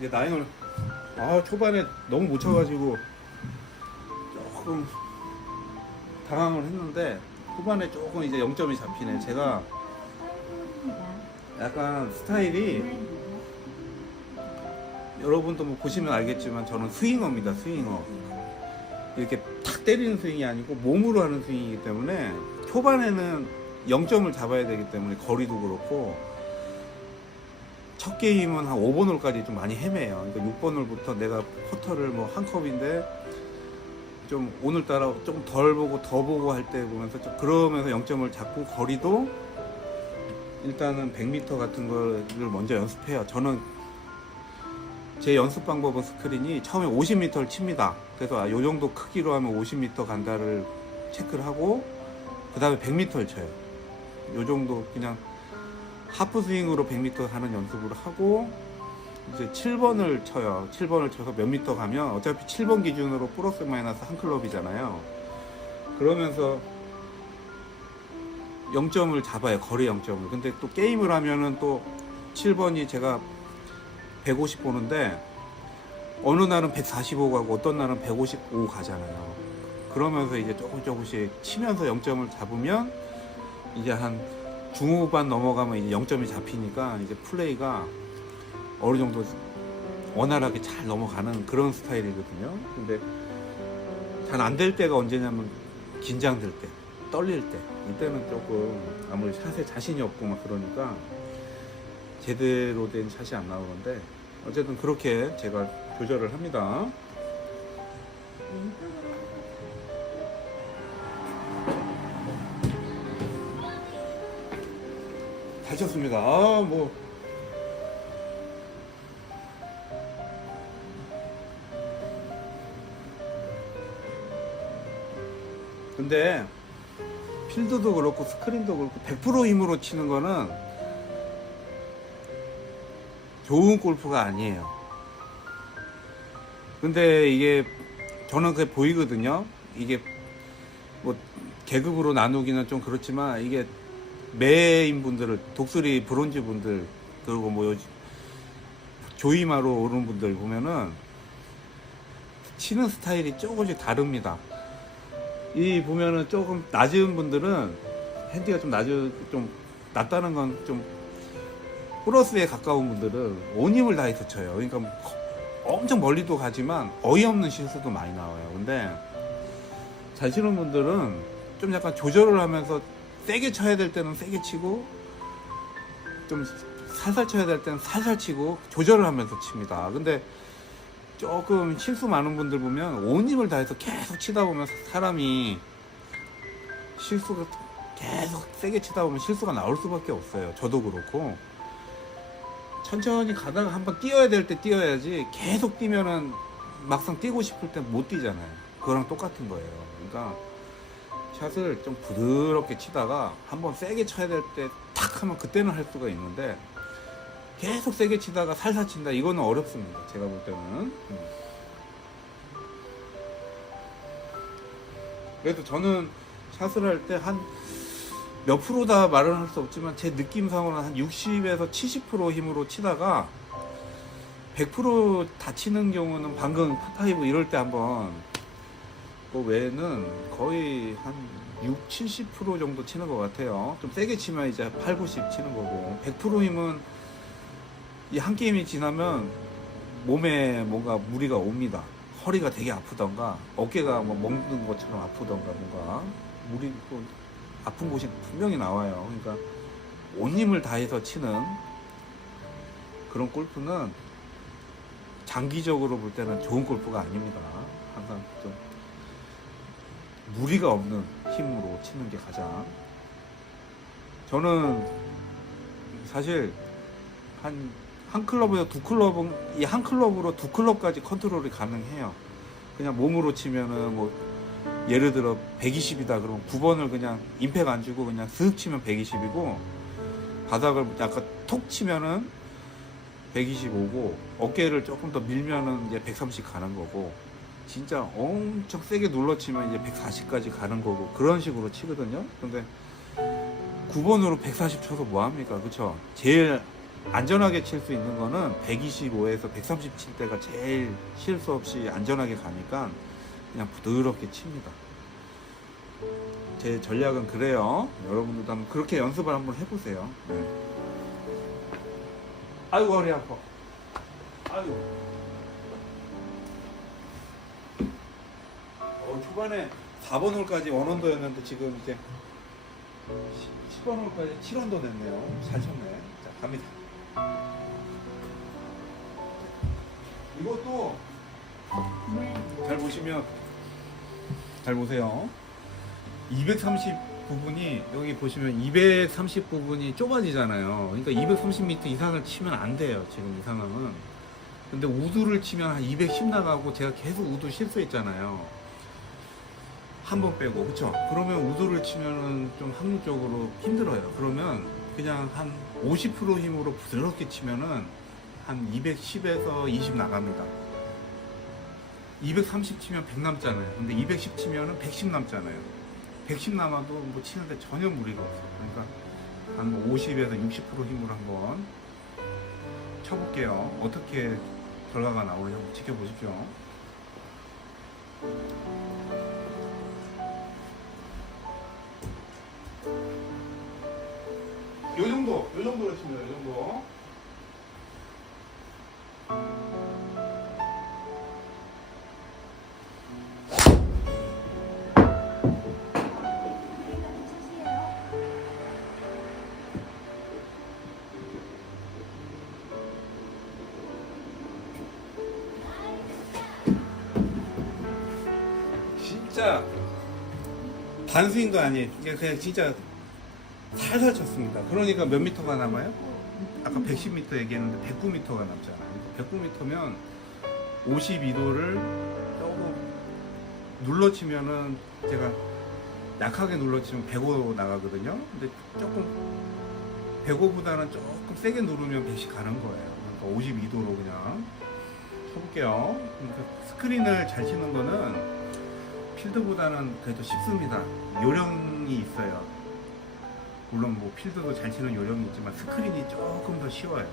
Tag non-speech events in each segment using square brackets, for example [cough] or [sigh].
이제 나인을 아 초반에 너무 못 쳐가지고 조금 당황을 했는데 후반에 조금 이제 0점이 잡히네. 제가 약간 스타일이 여러분도 뭐 보시면 알겠지만 저는 스윙어입니다. 스윙어. 이렇게 탁 때리는 스윙이 아니고 몸으로 하는 스윙이기 때문에 초반에는 0점을 잡아야 되기 때문에 거리도 그렇고 첫 게임은 한 5번 홀까지 좀 많이 헤매요. 그러니까 6번 홀부터 내가 퍼터를 뭐 한 컵인데 좀 오늘따라 조금 덜 보고 더 보고 할 때 보면서 좀 그러면서 0점을 잡고 거리도 일단은 100m 같은 거를 먼저 연습해요. 저는 제 연습 방법은 스크린이 처음에 50m를 칩니다. 그래서 아, 요 정도 크기로 하면 50m 간다를 체크를 하고 그 다음에 100m를 쳐요. 요 정도 그냥 하프 스윙으로 100m 하는 연습을 하고 이제 7번을 쳐요. 7번을 쳐서 몇 미터 가면 어차피 7번 기준으로 플러스 마이너스 한 클럽이잖아요. 그러면서 0점을 잡아요. 거리 0점을. 근데 또 게임을 하면은 또 7번이 제가 150 보는데 어느 날은 145 가고 어떤 날은 155 가잖아요. 그러면서 이제 조금 조금씩 치면서 0점을 잡으면 이제 한 중후반 넘어가면 이제 0점이 잡히니까 이제 플레이가 어느 정도 원활하게 잘 넘어가는 그런 스타일이거든요. 근데 잘 안 될 때가 언제냐면 긴장될 때, 떨릴 때. 이때는 조금 아무리 샷에 자신이 없고 막 그러니까 제대로 된 샷이 안 나오는데 어쨌든 그렇게 제가 조절을 합니다. 잘 쳤습니다. 아, 뭐. 근데 필드도 그렇고 스크린도 그렇고 100% 힘으로 치는 거는 좋은 골프가 아니에요. 근데 이게 저는 그게 보이거든요. 이게 뭐 계급으로 나누기는 좀 그렇지만 이게 매인 분들을 독수리 브론즈 분들 그리고 뭐 조이마로 오른 분들 보면은 치는 스타일이 조금씩 다릅니다. 이 보면은 조금 낮은 분들은 핸디가 좀 낮은 좀 낮다는 건 좀 플러스에 가까운 분들은 온 힘을 다해서 쳐요. 그러니까 뭐 엄청 멀리도 가지만 어이없는 실수도 많이 나와요. 근데 잘 치는 분들은 좀 약간 조절을 하면서 세게 쳐야 될 때는 세게 치고 좀 살살 쳐야 될 때는 살살 치고 조절을 하면서 칩니다. 근데 조금 실수 많은 분들 보면 온 힘을 다해서 계속 치다 보면 사람이 실수가 계속 세게 치다 보면 실수가 나올 수밖에 없어요. 저도 그렇고 천천히 가다가 한번 뛰어야 될 때 뛰어야지 계속 뛰면은 막상 뛰고 싶을 때 못 뛰잖아요. 그거랑 똑같은 거예요. 그러니까 샷을 좀 부드럽게 치다가 한번 세게 쳐야 될 때 탁 하면 그때는 할 수가 있는데 계속 세게 치다가 살살 친다 이거는 어렵습니다. 제가 볼 때는. 음. 그래도 저는 샷을 할 때 한 몇 프로다 말은 할 수 없지만 제 느낌상으로는 한 60에서 70% 힘으로 치다가 100%다 치는 경우는 방금 파타이브 이럴 때 한번 그 외에는 거의 한 6, 70% 정도 치는 것 같아요. 좀 세게 치면 이제 8, 90 치는 거고 100% 힘은 이한 게임이 지나면 몸에 뭔가 무리가 옵니다. 허리가 되게 아프던가 어깨가 뭐 먹는 것처럼 아프던가 뭔가 무리 또 아픈 곳이 분명히 나와요. 그러니까 온 힘을 다해서 치는 그런 골프는 장기적으로 볼 때는 좋은 골프가 아닙니다. 항상 좀 무리가 없는 힘으로 치는 게 가장 저는 사실 한, 한 클럽에서 두 클럽은 이 한 클럽으로 두 클럽까지 컨트롤이 가능해요. 그냥 몸으로 치면은 뭐 예를 들어 120이다 그러면 9번을 그냥 임팩 안 주고 그냥 슥 치면 120이고 바닥을 약간 톡 치면은 125고 어깨를 조금 더 밀면은 이제 130 가는 거고 진짜 엄청 세게 눌러 치면 이제 140까지 가는 거고 그런 식으로 치거든요. 근데 9번으로 140 쳐서 뭐 합니까? 그쵸? 제일 안전하게 칠 수 있는 거는 125에서 137 대가 제일 실수 없이 안전하게 가니까 그냥 부드럽게 칩니다. 제 전략은 그래요. 여러분들도 한번 그렇게 연습을 한번 해보세요. 네. 아이고 허리 아파. 아이고. 어, 초반에 4번 홀까지 원원도였는데 지금 이제 10번 홀까지 7원도 됐네요. 잘 쳤네. 자, 갑니다. 이것도 잘 보시면 잘 보세요. 230 부분이 여기 보시면 230 부분이 좁아지잖아요. 그러니까 230m 이상을 치면 안 돼요. 지금 이 상황은. 근데 우드를 치면 한 210 나가고 제가 계속 우드 실수했잖아요. 한 번 빼고 그쵸? 그러면 우드를 치면은 좀 합리적으로 힘들어요. 그러면 그냥 한 50% 힘으로 부드럽게 치면은 한 210에서 20 나갑니다. 230 치면 100 남잖아요. 근데 210 치면은 110 남잖아요. 110 남아도 뭐 치는데 전혀 무리가 없어요. 그러니까 한 50에서 60% 힘으로 한번 쳐볼게요. 어떻게 결과가 나오려고 지켜보십시오. 요 정도, 요 정도로 칩니다. 요 정도. 진짜 단스윙도 아니에요. 그냥 진짜 살살 쳤습니다. 그러니까 몇 미터가 남아요? 아까 110m 얘기했는데 109m가 남잖아요. 109m면 52도를 조금 눌러치면은 제가 약하게 눌러치면 105 나가거든요. 근데 조금 105보다는 조금 세게 누르면 110 가는 거예요. 그러니까 52도로 그냥 쳐볼게요. 그러니까 스크린을 잘 치는 거는 필드보다는 그래도 쉽습니다. 요령이 있어요. 물론 뭐 필드도 잘 치는 요령이 있지만 스크린이 조금 더 쉬워요.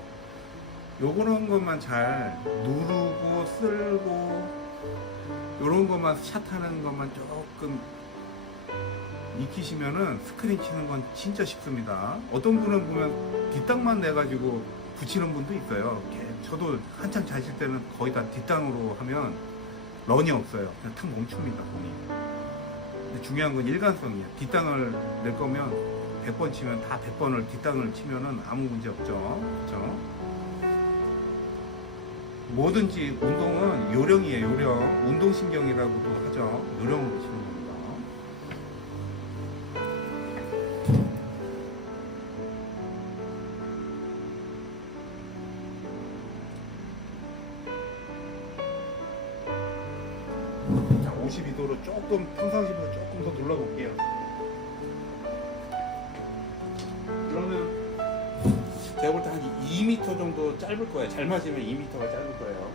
요런 것만 잘 누르고 쓸고 요런 것만 샷하는 것만 조금 익히시면은 스크린 치는 건 진짜 쉽습니다. 어떤 분은 보면 뒷땅만 내가지고 붙이는 분도 있어요. 저도 한참 잘 칠 때는 거의 다 뒷땅으로 하면 런이 없어요. 그냥 탁 멈춥니다, 공이. 근데 중요한 건 일관성이에요. 뒷땅을 낼 거면 100번 치면 다 100번을 뒷땅을 치면은 아무 문제 없죠. 그렇죠? 뭐든지 운동은 요령이에요, 요령. 운동신경이라고도 하죠. 요령으로 치는 겁니다. 자, 52도로 조금 평상시 제가 볼 때 한 2m 정도 짧을 거예요. 잘 맞으면 2m가 짧을 거예요.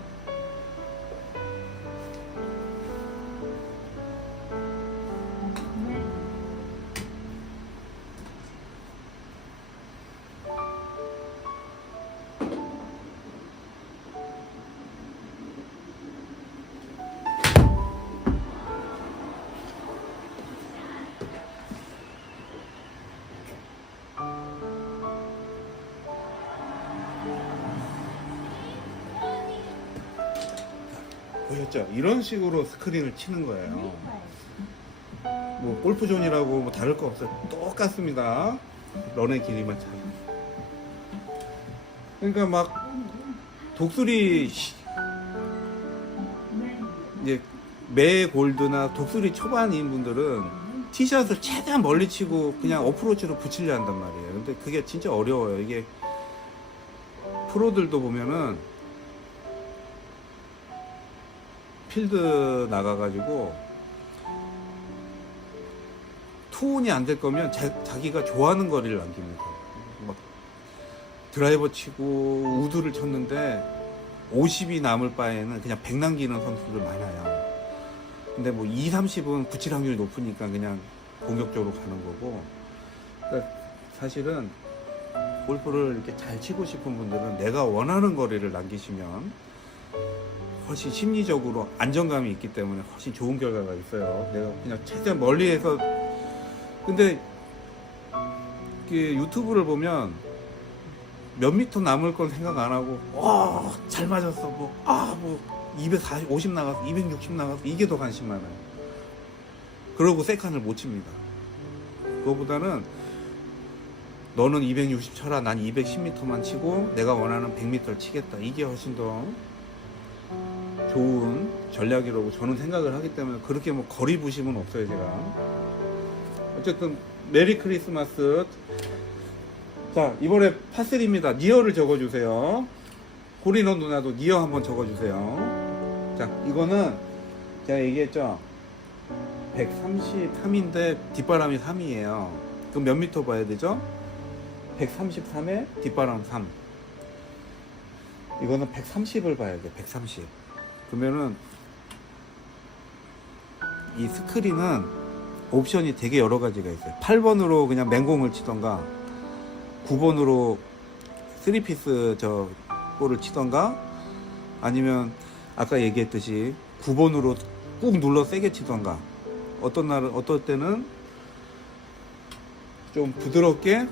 보셨죠? 이런 식으로 스크린을 치는 거예요. 뭐 골프존이라고 뭐 다를 거 없어요. 똑같습니다. 런의 길이만 차이. 그러니까 막 독수리 시- 이제 매 골드나 독수리 초반인 분들은 티샷을 최대한 멀리 치고 그냥 어프로치로 붙이려 한단 말이에요. 근데 그게 진짜 어려워요. 이게 프로들도 보면은 필드 나가가지고 투혼이 안 될 거면 자, 기가 좋아하는 거리를 남깁니다. 막 드라이버 치고 우드를 쳤는데 50이 남을 바에는 그냥 100 남기는 선수들 많아요. 근데 뭐 2, 30은 붙일 확률이 높으니까 그냥 공격적으로 가는 거고. 그러니까 사실은 골프를 이렇게 잘 치고 싶은 분들은 내가 원하는 거리를 남기시면 훨씬 심리적으로 안정감이 있기 때문에 훨씬 좋은 결과가 있어요. 내가 그냥 최대한 멀리해서 근데 그 유튜브를 보면 몇 미터 남을 건 생각 안 하고 와잘 맞았어 뭐 아 뭐 240, 50 나가서 260 나가서 이게 더 관심 많아요. 그러고 세칸을 못 칩니다. 그거보다는 너는 260 쳐라 난 210m만 치고 내가 원하는 100m를 치겠다 이게 훨씬 더 좋은 전략이라고 저는 생각을 하기 때문에 그렇게 뭐 거리 부심은 없어요 제가. 어쨌든 메리 크리스마스. 자 이번에 파슬입니다. 니어를 적어주세요. 고리너 누나도 니어 한번 적어주세요. 자 이거는 제가 얘기했죠? 133인데 뒷바람이 3이에요. 그럼 몇 미터 봐야 되죠? 133에 뒷바람 3 이거는 130을 봐야 돼 130 그러면은 이 스크린은 옵션이 되게 여러 가지가 있어요. 8번으로 그냥 맹공을 치던가 9번으로 3피스 저 볼을 치던가 아니면 아까 얘기했듯이 9번으로 꾹 눌러 세게 치던가. 어떤 날은 어떨 때는 좀 부드럽게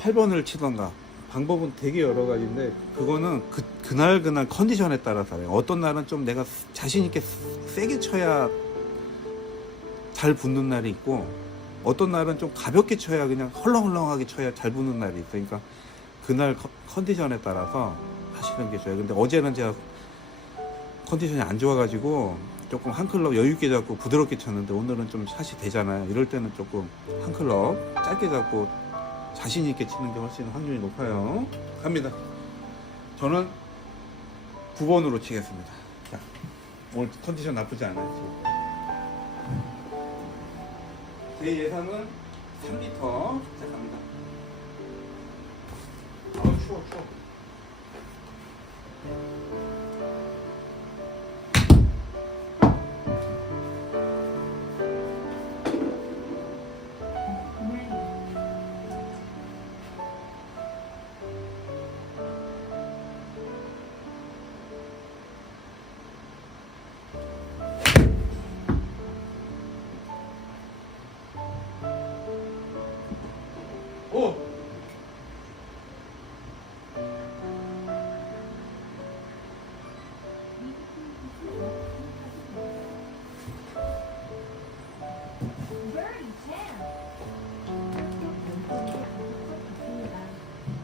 8번을 치던가 방법은 되게 여러 가지인데 그거는 그, 그날 그날 컨디션에 따라 달라요 어떤 날은 좀 내가 자신 있게 세게 쳐야 잘 붙는 날이 있고 어떤 날은 좀 가볍게 쳐야 그냥 헐렁헐렁하게 쳐야 잘 붙는 날이 있어요 그러니까 그날 컨- 컨디션에 따라서 하시는 게 좋아요. 근데 어제는 제가 컨디션이 안 좋아가지고 조금 한 클럽 여유 있게 잡고 부드럽게 쳤는데 오늘은 좀 샷이 되잖아요. 이럴 때는 조금 한 클럽 짧게 잡고 자신 있게 치는 게 훨씬 확률이 높아요. 갑니다. 저는 9번으로 치겠습니다. 자, 오늘 컨디션 나쁘지 않아요. 지금. 제 예상은 3m. 자, 갑니다. 아, 추워, 추워.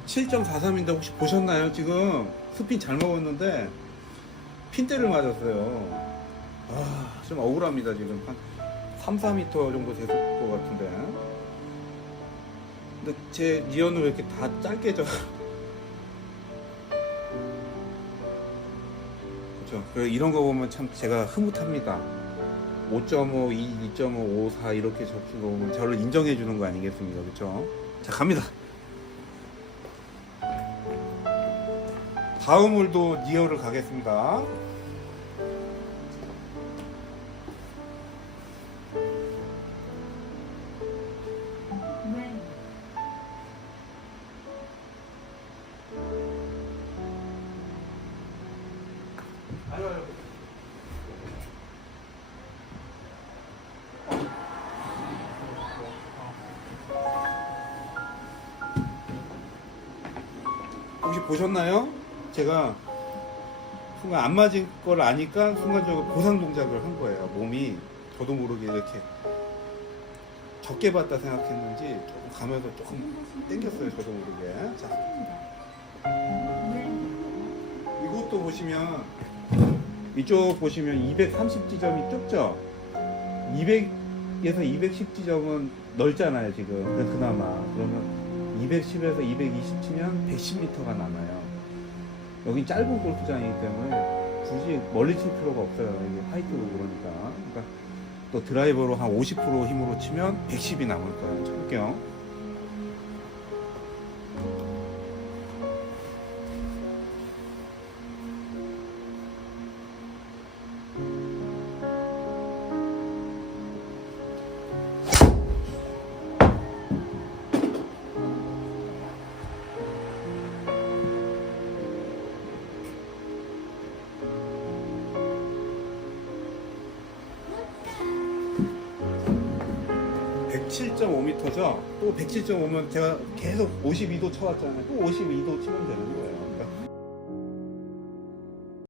7.43인데 혹시 보셨나요? 지금 스핀 잘 먹었는데 핀대를 맞았어요. 아, 좀 억울합니다. 지금 한 3, 4m 정도 됐을 것 같은데. 근데 제왜 이렇게 다 짧게 져? [laughs] 그렇죠. 그래 이런 거 보면 참 제가 흐뭇합니다. 5.5, 2, 2.5, 5, 4 이렇게 적힌 거 보면 저를 인정해 주는 거 아니겠습니까? 그렇죠? 자 갑니다. 다음 홀도 니어를 가겠습니다. 보셨나요? 제가 순간 안 맞은 걸 아니까 순간적으로 보상 동작을 한 거예요. 몸이 저도 모르게 이렇게 적게 봤다 생각했는지 조금 가면서 조금 땡겼어요. 저도 모르게. 자, 이것도 보시면 이쪽 보시면 230 지점이 좁죠? 200에서 210 지점은 넓잖아요 지금 그- 그나마 그러면 210에서 220 치면 110m가 남아요 여긴 짧은 골프장이기 때문에 굳이 멀리 칠 필요가 없어요. 이게 화이트로 그러니까. 그러니까 또 드라이버로 한 50% 힘으로 치면 110이 남을 거예요. 쳐볼 107.5m죠. 또 107.5면 제가 계속 52도 쳐왔잖아요. 또 52도 치면 되는 거예요.